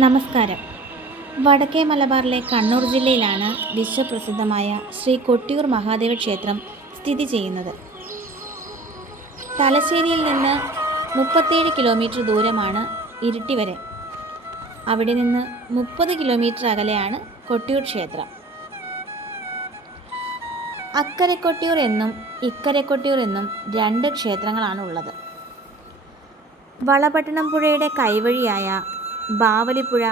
നമസ്കാരം. വടക്കേ മലബാറിലെ കണ്ണൂർ ജില്ലയിലാണ് വിശ്വപ്രസിദ്ധമായ ശ്രീ കൊട്ടിയൂർ മഹാദേവ ക്ഷേത്രം സ്ഥിതി ചെയ്യുന്നത്. തലശ്ശേരിയിൽ നിന്ന് 37 കിലോമീറ്റർ ദൂരമാണ് ഇരിട്ടി വരെ. അവിടെ നിന്ന് 30 കിലോമീറ്റർ അകലെയാണ് കൊട്ടിയൂർ ക്ഷേത്രം. അക്കരെ കൊട്ടിയൂർ എന്നും ഇക്കരെ കൊട്ടിയൂർ എന്നും രണ്ട് ക്ഷേത്രങ്ങളാണ് ഉള്ളത്. വളപട്ടണം പുഴയുടെ കൈവഴിയായ ബാവലിപ്പുഴ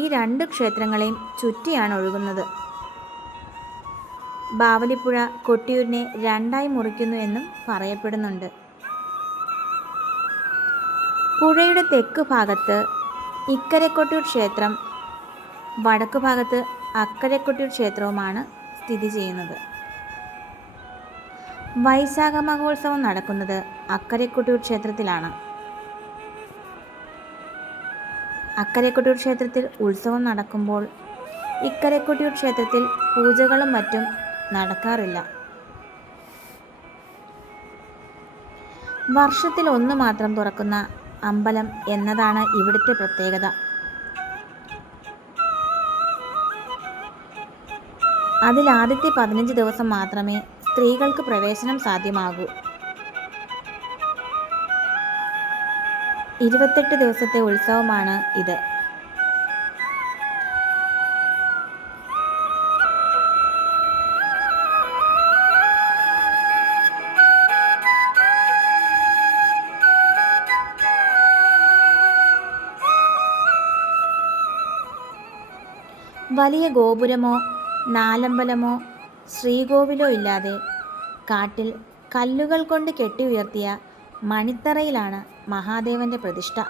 ഈ രണ്ട് ക്ഷേത്രങ്ങളെയും ചുറ്റിയാണ് ഒഴുകുന്നത്. ബാവലിപ്പുഴ കൊട്ടിയൂരിനെ രണ്ടായി മുറിക്കുന്നു എന്നും പറയപ്പെടുന്നുണ്ട്. പുഴയുടെ തെക്ക് ഭാഗത്ത് ഇക്കരെ കൊട്ടിയൂർ ക്ഷേത്രം, വടക്ക് ഭാഗത്ത് അക്കരെ കൊട്ടിയൂർ ക്ഷേത്രവുമാണ് സ്ഥിതി ചെയ്യുന്നത്. വൈശാഖ മഹോത്സവം നടക്കുന്നത് അക്കരെ കൊട്ടിയൂർ ക്ഷേത്രത്തിലാണ്. അക്കരെ കൊട്ടിയൂർ ക്ഷേത്രത്തിൽ ഉത്സവം നടക്കുമ്പോൾ ഇക്കരെ കൊട്ടിയൂർ ക്ഷേത്രത്തിൽ പൂജകളും മറ്റും നടക്കാറില്ല. വർഷത്തിൽ ഒന്ന് മാത്രം തുറക്കുന്ന അമ്പലം എന്നതാണ് ഇവിടുത്തെ പ്രത്യേകത. അതിൽ ആദ്യത്തെ 15 ദിവസം മാത്രമേ സ്ത്രീകൾക്ക് പ്രവേശനം സാധ്യമാകൂ. 28 ദിവസത്തെ ഉത്സവമാണ് ഇത്. വലിയ ഗോപുരമോ നാലമ്പലമോ ശ്രീകോവിലോ ഇല്ലാതെ കാട്ടിൽ കല്ലുകൾ കൊണ്ട് കെട്ടി ഉയർത്തിയ മണിത്തറയിലാണ് മഹാദേവന്റെ പ്രതിഷ്ഠ.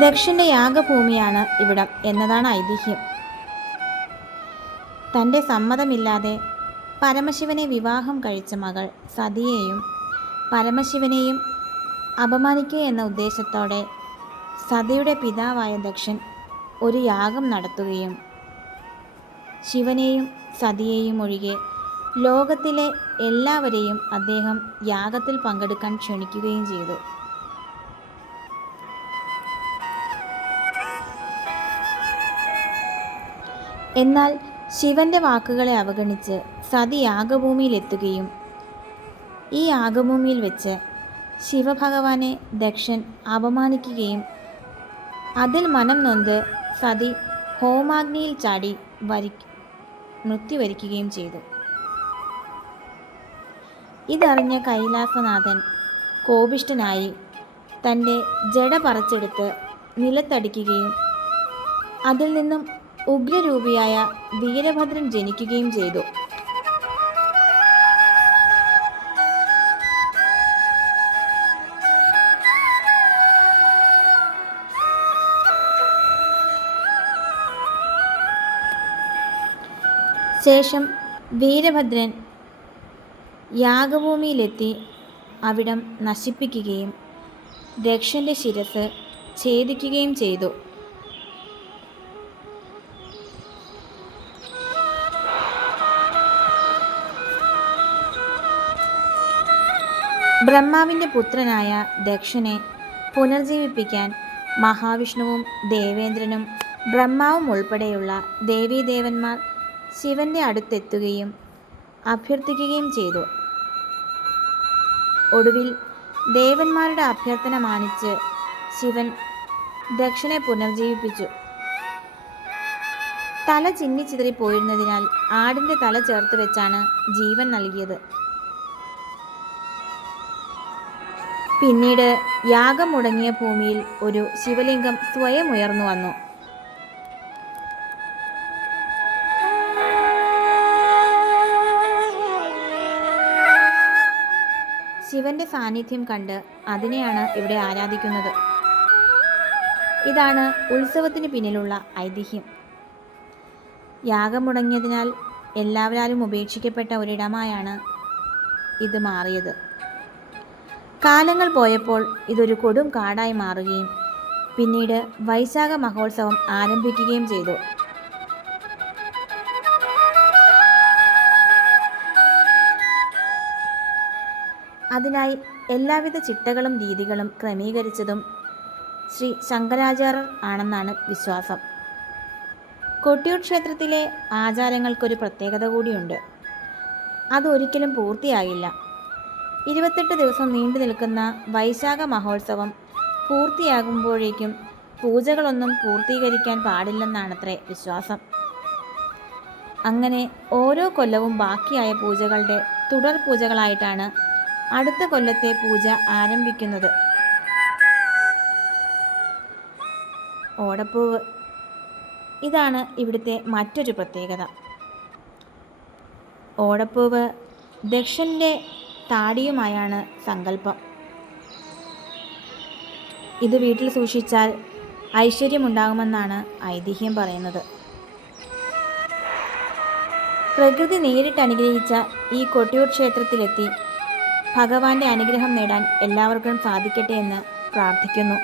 ദക്ഷന്റെ യാഗഭൂമിയാണ് ഇവിടം എന്നതാണ് ഐതിഹ്യം. തൻ്റെ സമ്മതമില്ലാതെ പരമശിവനെ വിവാഹം കഴിച്ച മകൾ സതിയെയും പരമശിവനെയും അപമാനിക്കുക എന്ന ഉദ്ദേശത്തോടെ സതിയുടെ പിതാവായ ദക്ഷൻ ഒരു യാഗം നടത്തുകയും ശിവനെയും സതിയെയും ഒഴികെ ലോകത്തിലെ എല്ലാവരെയും അദ്ദേഹം യാഗത്തിൽ പങ്കെടുക്കാൻ ക്ഷണിക്കുകയും ചെയ്തു. എന്നാൽ ശിവന്റെ വാക്കുകളെ അവഗണിച്ച് സതി യാഗഭൂമിയിലെത്തുകയും ഈ യാഗഭൂമിയിൽ വെച്ച് ശിവഭഗവാനെ ദക്ഷൻ അപമാനിക്കുകയും അതിൽ മനം നൊന്ത് സതി ഹോമാഗ്നിയിൽ ചാടി മൃത്യു വരിക്കുകയും ചെയ്തു. ഇതറിഞ്ഞ കൈലാസനാഥൻ കോപിഷ്ഠനായി തൻ്റെ ജട പറിച്ചെടുത്ത് നിലത്തടിക്കുകയും അതിൽ നിന്നും ഉഗ്രരൂപിയായ വീരഭദ്രൻ ജനിക്കുകയും ചെയ്തു. ശേഷം വീരഭദ്രൻ യാഗഭൂമിയിലെത്തി അവിടം നശിപ്പിക്കുകയും ദക്ഷന്റെ ശിരസ് ഛേദിക്കുകയും ചെയ്തു. ബ്രഹ്മാവിൻ്റെ പുത്രനായ ദക്ഷനെ പുനർജീവിപ്പിക്കാൻ മഹാവിഷ്ണുവും ദേവേന്ദ്രനും ബ്രഹ്മാവും ഉൾപ്പെടെയുള്ള ദേവീദേവന്മാർ ശിവന്റെ അടുത്തെത്തുകയും അഭ്യർത്ഥിക്കുകയും ചെയ്തു. ഒടുവിൽ ദേവന്മാരുടെ അഭ്യർത്ഥന മാനിച്ച് ശിവൻ ദക്ഷനെ പുനർജീവിപ്പിച്ചു. തല ചിന്നിച്ചിതറിപ്പോയിരുന്നതിനാൽ ആടിൻ്റെ തല ചേർത്ത് വെച്ചാണ് ജീവൻ നൽകിയത്. പിന്നീട് യാഗം മുടങ്ങിയ ഭൂമിയിൽ ഒരു ശിവലിംഗം സ്വയം ഉയർന്നു വന്നു. ശിവന്റെ സാന്നിധ്യം കണ്ട് അതിനെയാണ് ഇവിടെ ആരാധിക്കുന്നത്. ഇതാണ് ഉത്സവത്തിന് പിന്നിലുള്ള ഐതിഹ്യം. യാഗം മുടങ്ങിയതിനാൽ എല്ലാവരാലും ഉപേക്ഷിക്കപ്പെട്ട ഒരിടമായാണ് ഇത് മാറിയത്. കാലങ്ങൾ പോയപ്പോൾ ഇതൊരു കൊടും കാടായി മാറുകയും പിന്നീട് വൈശാഖ മഹോത്സവം ആരംഭിക്കുകയും ചെയ്തു. അതിനായി എല്ലാവിധ ചിട്ടകളും രീതികളും ക്രമീകരിച്ചതും ശ്രീ ശങ്കരാചാര്യർ ആണെന്നാണ് വിശ്വാസം. കൊട്ടിയൂർ ക്ഷേത്രത്തിലെ ആചാരങ്ങൾക്കൊരു പ്രത്യേകത കൂടിയുണ്ട്. അതൊരിക്കലും പൂർത്തിയാകില്ല. 28 ദിവസം നീണ്ടു നിൽക്കുന്ന വൈശാഖ മഹോത്സവം പൂർത്തിയാകുമ്പോഴേക്കും പൂജകളൊന്നും പൂർത്തീകരിക്കാൻ പാടില്ലെന്നാണത്രേ വിശ്വാസം. അങ്ങനെ ഓരോ കൊല്ലവും ബാക്കിയായ പൂജകളുടെ തുടർ പൂജകളായിട്ടാണ് അടുത്ത കൊല്ലത്തെ പൂജ ആരംഭിക്കുന്നത്. ഓടപ്പൂവ്, ഇതാണ് ഇവിടുത്തെ മറ്റൊരു പ്രത്യേകത. ഓടപ്പൂവ് ദക്ഷൻ്റെ താടിയുമായാണ് സങ്കല്പം. ഇത് വീട്ടിൽ സൂക്ഷിച്ചാൽ ഐശ്വര്യമുണ്ടാകുമെന്നാണ് ഐതിഹ്യം പറയുന്നത്. പ്രകൃതി നേരിട്ട് അനുഗ്രഹിച്ച ഈ കൊട്ടിയൂർ ക്ഷേത്രത്തിലെത്തി ഭഗവാന്റെ അനുഗ്രഹം നേടാൻ എല്ലാവർക്കും സാധിക്കട്ടെ എന്ന് പ്രാർത്ഥിക്കുന്നു.